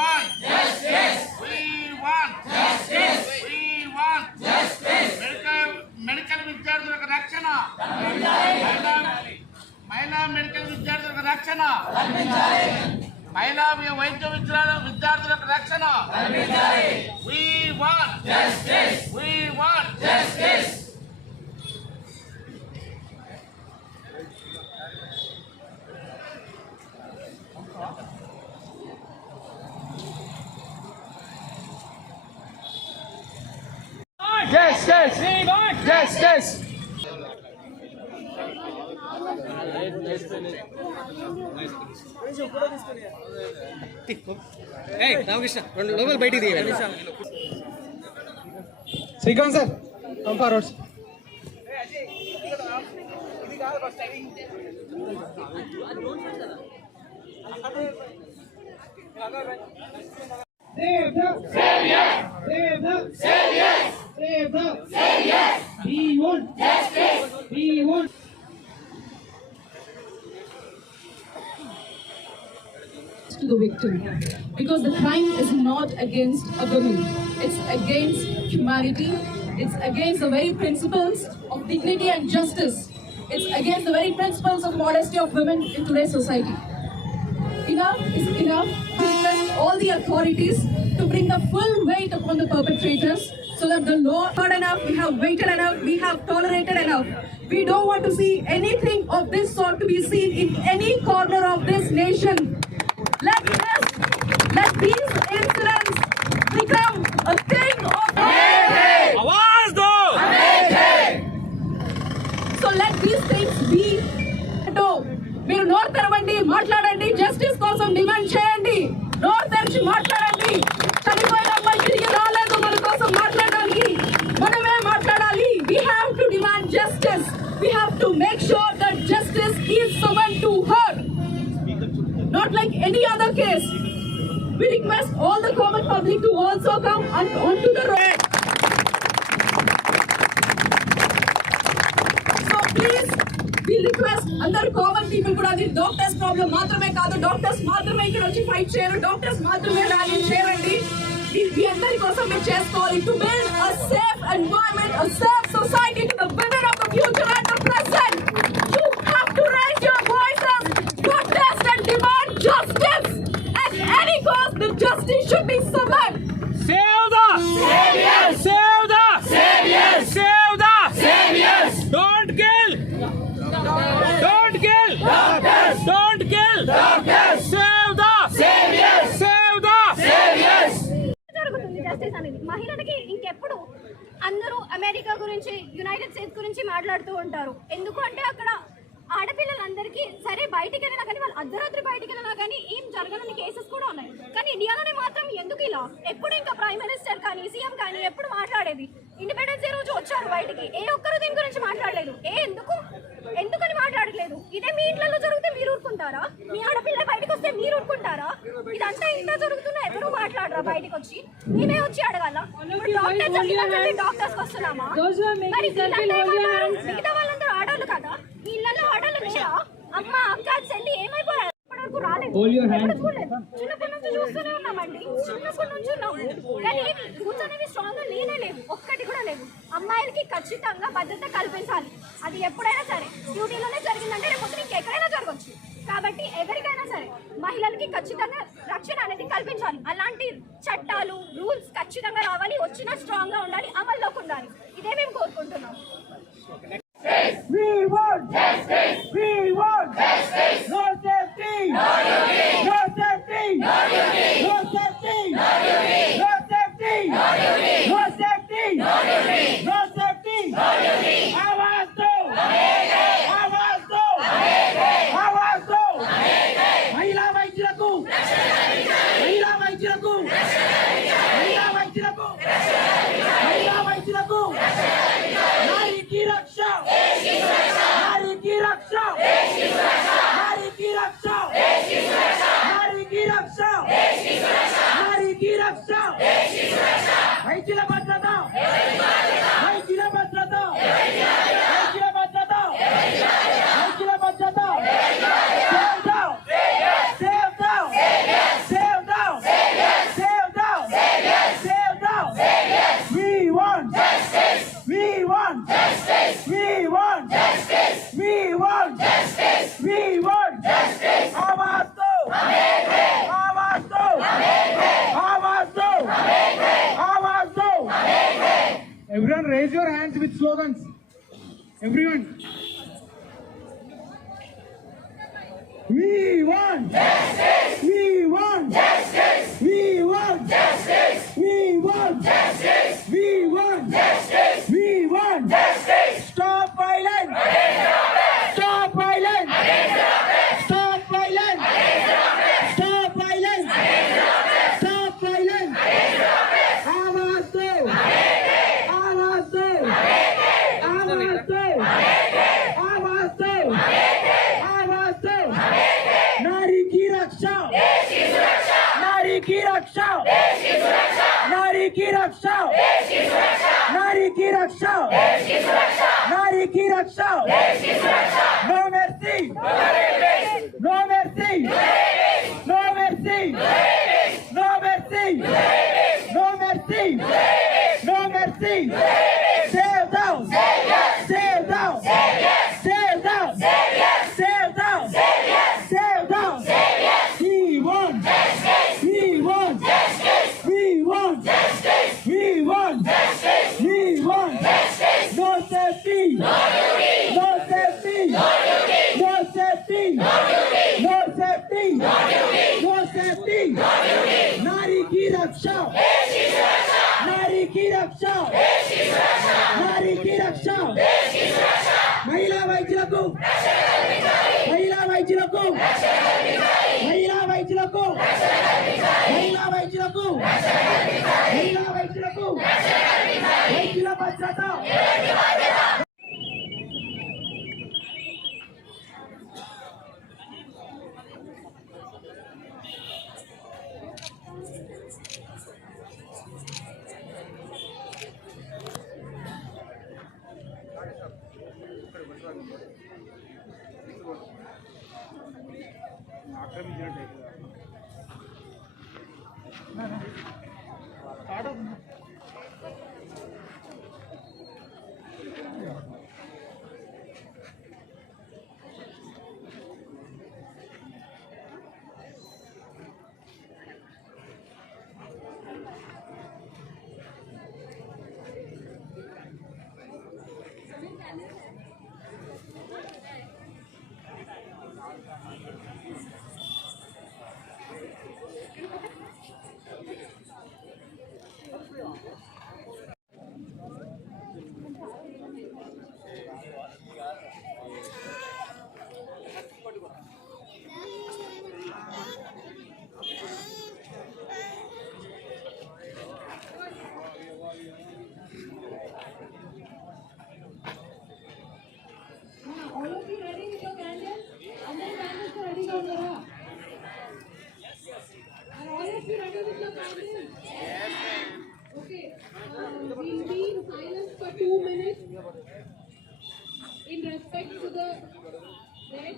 want justice. We want justice. We want justice. Medical విద్యార్థులకు రక్షణ. మహిళా మెడికల్ విద్యార్థులకు రక్షణ. మహిళా వైద్య విద్యార్థులకు రక్షణ. We want justice. We want justice. Justice! We want justice! Hey, Ramakrishna, local bite diye. Srikanth sir, come forward. Save the Savior! Save the Savior! Save the Savior! We want justice! We want to the victim, because the crime is not against a woman, it's against humanity, it's against the very principles of dignity and justice, it's against the very principles of modesty of women in today's society. Enough is enough. We request all the authorities to bring the full weight upon the perpetrators so that the law is not enough, we have waited enough, we have tolerated enough. We don't want to see anything of this sort to be seen in any corner of this nation. Let these incidents become a thing of so let these things be. మీరు నోరు తెరవండి, మాట్లాడండి, జస్టిస్ కోసం డిమాండ్ చేయండి. నోరు తెరిచి మాట్లాడండి. చనిపోయిన అమ్మాయి తిరిగి రాలేదు మన కోసం మాట్లాడడానికి, మనమే మాట్లాడాలి. We have to demand justice. We have to make sure that justice is summoned to her, not like any other case. We request all the common public to also come onto the road. So please, we request అందరు common people కూడా, అది doctors problem మాత్రమే కాదు, డాక్టర్స్ మాత్రమే ఇక్కడ వచ్చి ఫైట్ చేయరు, డాక్టర్స్ మాత్రమే ర్యాలీ చేయండి. మీ అందరి కోసం మీరు చేసుకోవాలి. To build a safe environment, a safe society to the women of the future and the present. You have to raise your voices, protest and demand justice. At any cost, the justice should be summoned. Save the Saviors! Save the Saviors! Save the Saviors! Don't kill! Don't kill! Doctors! Don't kill! Doctors! Save the Saviors! Save the Saviors! జరుగుతుంది జస్టిస్ అనేది మహిళలకి. ఇంకెప్పుడు అందరూ అమెరికా గురించి, United states గురించి మాట్లాడుతూ ఉంటారు. ఎందుకు అంటే అక్కడ ఆడపిల్లలందరికీ సరే బయటికి వెళ్ళినా కానీ, వాళ్ళు అర్ధరాత్రి బయటికి వెళ్ళినా కానీ ఏం జరగని కేసెస్ కూడా ఉన్నాయి. కానీ ఇండియాలోనే మాత్రం ఎందుకు ఇలా? ఎప్పుడు ఇంకా ప్రైమ్ మినిస్టర్ కానీ, సీఎం కానీ ఎప్పుడు మాట్లాడేది? ఇండిపెండెన్స్ డే రోజు వచ్చారు బయటికి, ఏ ఒక్కరు దీని గురించి మాట్లాడలేదు. ఎందుకని మాట్లాడలేదు? ఇదే మీ ఇంట్లో జరిగితే మీరు ఊరుకుంటారా? మీ ఆడపిల్ల బయటకు వస్తే మీరు ఊరుకుంటారా? ఇదంతా ఇంట్లో జరుగుతున్నా ఎవరు మాట్లాడరా? బయటకు వచ్చి మేమే వచ్చి అడగాల? డాక్టర్స్ వస్తున్నామా? మరి మిగతా వాళ్ళందరూ ఆడవాళ్ళు కదా? మీ ఇళ్లలో ఆడవాళ్ళు లేరా? అమ్మ, అక్క, చెల్లి ఏమైపోయారు? ఇప్పటివరకు రాలేదు. చిన్నప్పటి నుంచి చూస్తూనే ఉన్నామండి, చిన్నప్పటి నుంచి ఉన్నాము. కానీ రూల్స్ అనేవి స్ట్రాంగ్ గా లేవు, ఒక్కటి కూడా లేవు. అమ్మాయిలకి ఖచ్చితంగా భద్రత కల్పించాలి. అది ఎప్పుడైనా సరే డ్యూటీలోనే జరిగిందంటే రేపు ఇంకెక్కడైనా జరగవచ్చు. కాబట్టి ఎవరికైనా సరే మహిళలకి ఖచ్చితంగా రక్షణ అనేది కల్పించాలి. అలాంటి చట్టాలు, రూల్స్ ఖచ్చితంగా రావాలి, వచ్చినా స్ట్రాంగ్ గా ఉండాలి, అమల్లోకి ఉండాలి. ఇదే మేము కోరుకుంటున్నాం. We want justice! We want justice! No safety! No duty! No safety! No duty! No safety! No duty! No safety! No duty! No safety! No duty! No safety! No duty! आवाज दो! आवाज दो! आवाज दो! महिला వైద్యులకు महिला వైద్యులకు महिला వైద్యులకు महिला వైద్యులకు नारी की रक्षा नारी की रक्षा नारी की रक्षा नारी की रक्षा नारी की रक्षा వైద్యుల భద్రత వైద్యుల భద్రత వైద్యుల భద్రత వైద్యుల భద్రత Save them! Save them! Save them! Everyone raise your hands with slogans. Everyone. We want justice. We want justice. We want justice. We want justice. We want justice. We want justice. Stop violence. Stop violence. Stop violence. Stop violence. Stop violence. आवाज दो. आवाज दो. आवाज दो. आवाज दो. आवाज दो. नारी की रक्षा. नारी की रक्षा. नारी की रक्षा. नारी की रक्षा. नारी की रक्षा. No mercy. No mercy. No mercy. No mercy. No mercy. No mercy. Save them. Save them. Save them. Save them. Save them. We want justice. We want justice. We want justice. We want justice. We want justice. No safety. No duty. No safety. No duty. No safety. No duty. No safety. No duty. No safety. No duty. नारी की रक्षा. नारी की रक्षा. नारी की रक्षा. महिला వైద్యులకు. महिला వైద్యులకు. महिला వైద్యులకు. महिला వైద్యులకు. महिला వైద్యులకు. వైద్యుల భద్రత. All of you ready with your candles? And then candles are ready on the rock. Are all of you ready with your candles? Yes, ma'am. Okay. We'll be in silence for 2 minutes in respect to the dead.